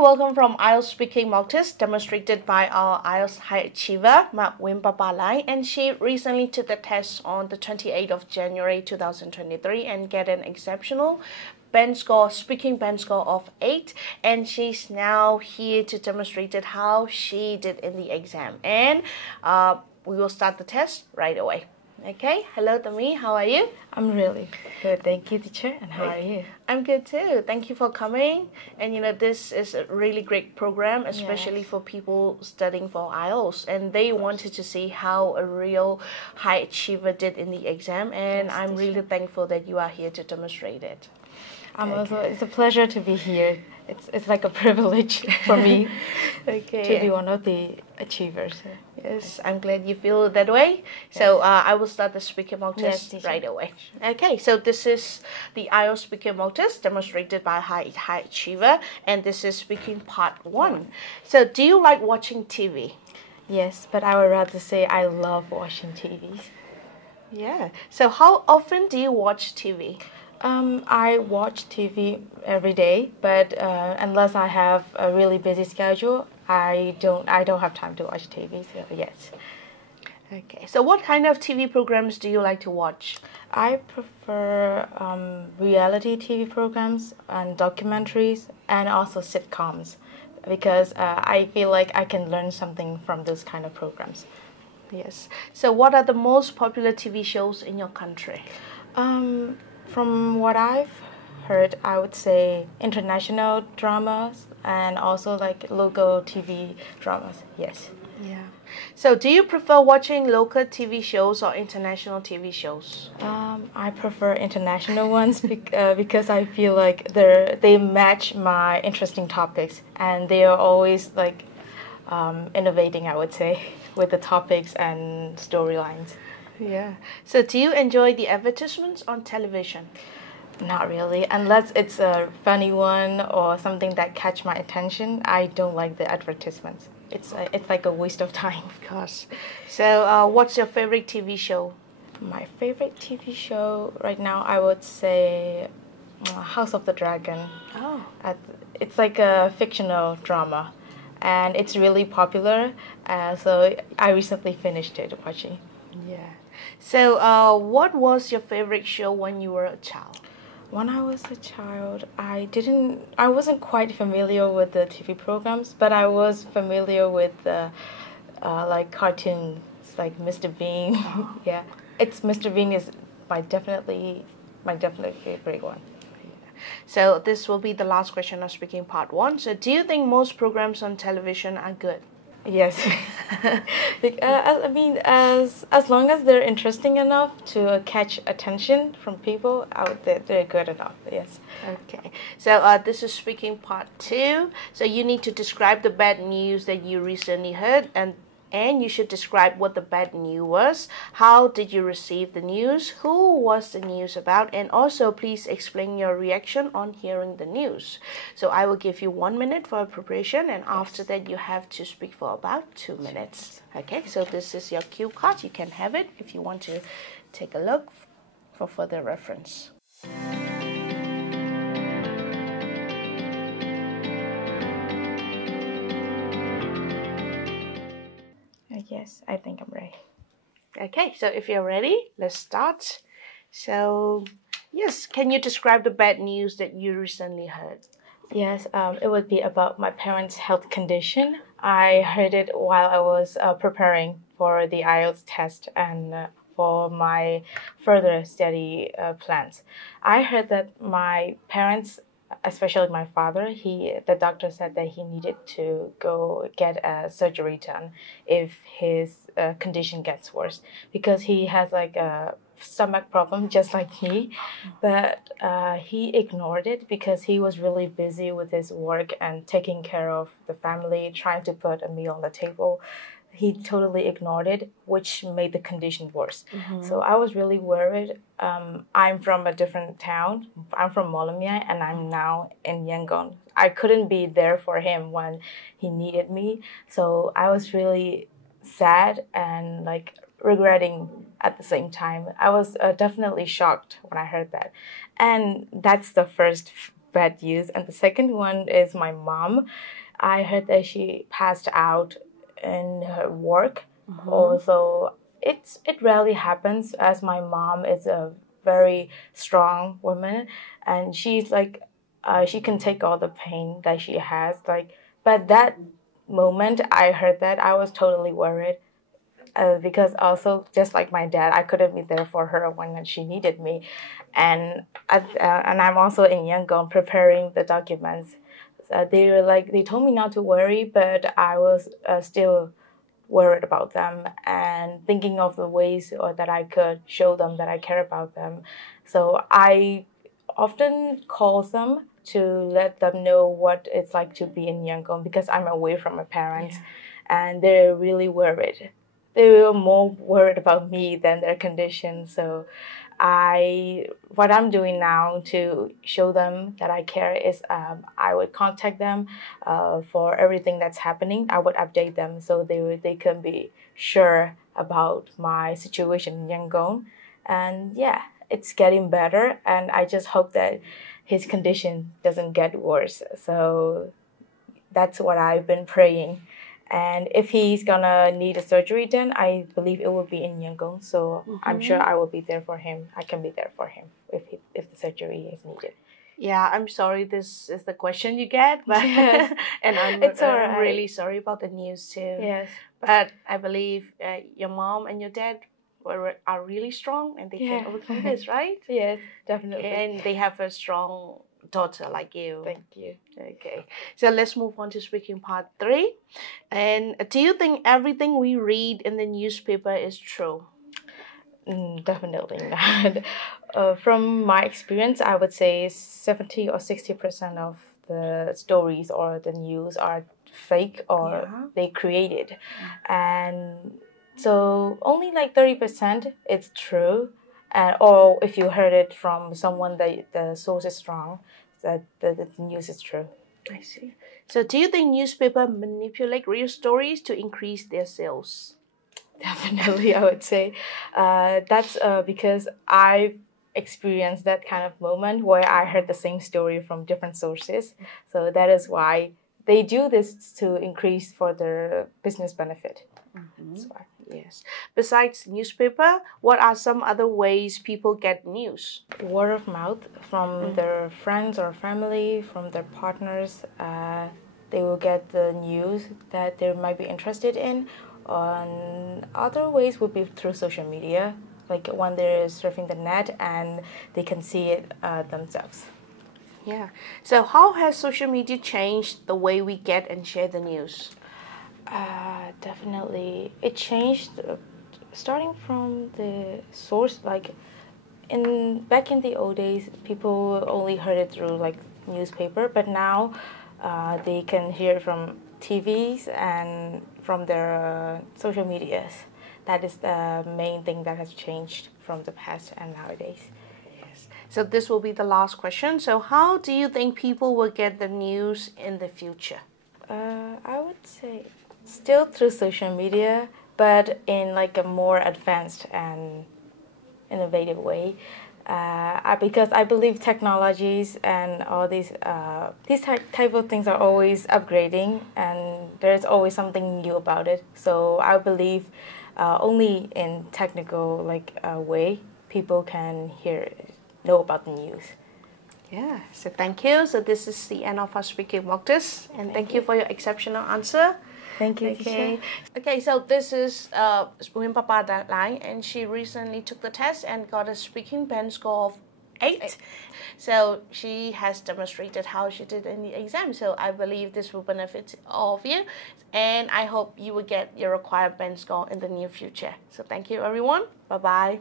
welcome from IELTS Speaking Mock Test, demonstrated by our IELTS High Achiever, Hlaing, and she recently took the test on the 28th of January 2023 and get an exceptional speaking band score of 8, and she's now here to demonstrate how she did in the exam. And we will start the test right away. Okay, hello Tami, how are you? I'm really good, thank you, teacher. And how are you? I'm good too. Thank you for coming. And this is a really great program, especially for people studying for IELTS, and they wanted to see how a real high achiever did in the exam, and I'm really thankful that you are here to demonstrate it. It's a pleasure to be here. It's like a privilege for me to be one of the achievers. Yes, I'm glad you feel that way. So I will start the speaking mock test right away. Okay, so this is the IELTS speaking mock test demonstrated by High Achiever, and this is speaking part 1. So do you like watching TV? Yes, but I would rather say I love watching TV. Yeah. So how often do you watch TV? I watch TV every day, but unless I have a really busy schedule, I don't have time to watch TV. So yes. Okay. So what kind of TV programs do you like to watch? I prefer reality TV programs and documentaries, and also sitcoms, because I feel like I can learn something from those kind of programs. Yes. So what are the most popular TV shows in your country? From what I've heard, I would say international dramas and also like local TV dramas. Yes. Yeah. So do you prefer watching local TV shows or international TV shows? I prefer international ones because I feel like they match my interesting topics, and they are always like innovating, I would say, with the topics and storylines. Yeah. So do you enjoy the advertisements on television? Not really. Unless it's a funny one or something that catch my attention, I don't like the advertisements. It's like a waste of time. Of course. So what's your favorite TV show? My favorite TV show right now, I would say House of the Dragon. Oh. It's like a fictional drama, and it's really popular. So I recently finished it watching. Yeah. So, what was your favorite show when you were a child? When I was a child, I wasn't quite familiar with the TV programs, but I was familiar with the like cartoons, like Mr. Bean. Yeah, Mr. Bean is my definite favorite one. So this will be the last question of speaking part 1. So, do you think most programs on television are good? Yes. I mean, as long as they're interesting enough to catch attention from people, they're good enough. Yes. Okay. So this is speaking part 2. So you need to describe the bad news that you recently heard, and you should describe what the bad news was. How did you receive the news? Who was the news about? And also, please explain your reaction on hearing the news. So I will give you 1 minute for preparation, and after that, you have to speak for about 2 minutes. Okay, so this is your cue card. You can have it if you want to take a look for further reference. Yes, I think I'm ready. Okay, so if you're ready, let's start. So, yes, can you describe the bad news that you recently heard? Yes, it would be about my parents' health condition. I heard it while I was preparing for the IELTS test and for my further study plans. I heard that my parents, especially my father, the doctor said that he needed to go get a surgery done if his condition gets worse, because he has like a stomach problem just like me, but he ignored it because he was really busy with his work and taking care of the family, trying to put a meal on the table. He totally ignored it, which made the condition worse. So I was really worried. I'm from a different town. I'm from Molomyai, and I'm now in Yangon. I couldn't be there for him when he needed me. So I was really sad and like regretting at the same time. I was definitely shocked when I heard that. And that's the first bad news. And the second one is my mom. I heard that she passed out in her work. Also, it rarely happens, as my mom is a very strong woman, and she's like, she can take all the pain that she has. Like, but that moment I heard that, I was totally worried. Because also, just like my dad, I couldn't be there for her when she needed me, and I'm also in Yangon preparing the documents. They were like, they told me not to worry, but I was still worried about them and thinking of the ways or that I could show them that I care about them. So I often call them to let them know what it's like to be in Yangon, because I'm away from my parents, and they're really worried. They were more worried about me than their condition. So what I'm doing now to show them that I care is, I would contact them for everything that's happening. I would update them so they can be sure about my situation in Yangon. And yeah, it's getting better, and I just hope that his condition doesn't get worse. So that's what I've been praying. And if he's gonna need a surgery, then I believe it will be in Yangon. So I'm sure I will be there for him. I can be there for him if the surgery is needed. Yeah, I'm sorry this is the question you get, but Yes. and I'm really sorry about the news too. Yes. But I believe your mom and your dad are really strong, and they can overcome this, right? Yes, definitely. And they have a strong daughter like you. Thank you. Okay, so let's move on to speaking part 3. And do you think everything we read in the newspaper is true? Definitely not. From my experience, I would say 70 or 60% of the stories or the news are fake or they created. And so only like 30% is true. Or if you heard it from someone that the source is strong, that the news is true. I see. So do you think newspaper manipulate real stories to increase their sales? Definitely, I would say. That's because I've experienced that kind of moment where I heard the same story from different sources. So that is why they do this, to increase for their business benefit. That's why. Yes. Besides newspaper, what are some other ways people get news? Word of mouth from their friends or family, from their partners. They will get the news that they might be interested in. On other ways would be through social media, like when they're surfing the net and they can see it themselves. Yeah. So how has social media changed the way we get and share the news? Definitely, it changed. Starting from the source, like back in the old days, people only heard it through like newspaper, but now they can hear it from TVs and from their social medias. That is the main thing that has changed from the past and nowadays. Yes. So this will be the last question. So how do you think people will get the news in the future? I would say still through social media, but in like a more advanced and innovative way. Because I believe technologies and all these type of things are always upgrading, and there's always something new about it. So I believe only in technical way people can know about the news. Yeah. So thank you. So this is the end of our speaking practice, and thank you for your exceptional answer. Thank you. Okay. Okay, so this is Spoon Papa Hlaing, and she recently took the test and got a speaking pen score of 8. So she has demonstrated how she did in the exam. So I believe this will benefit all of you, and I hope you will get your required pen score in the near future. So thank you, everyone. Bye-bye.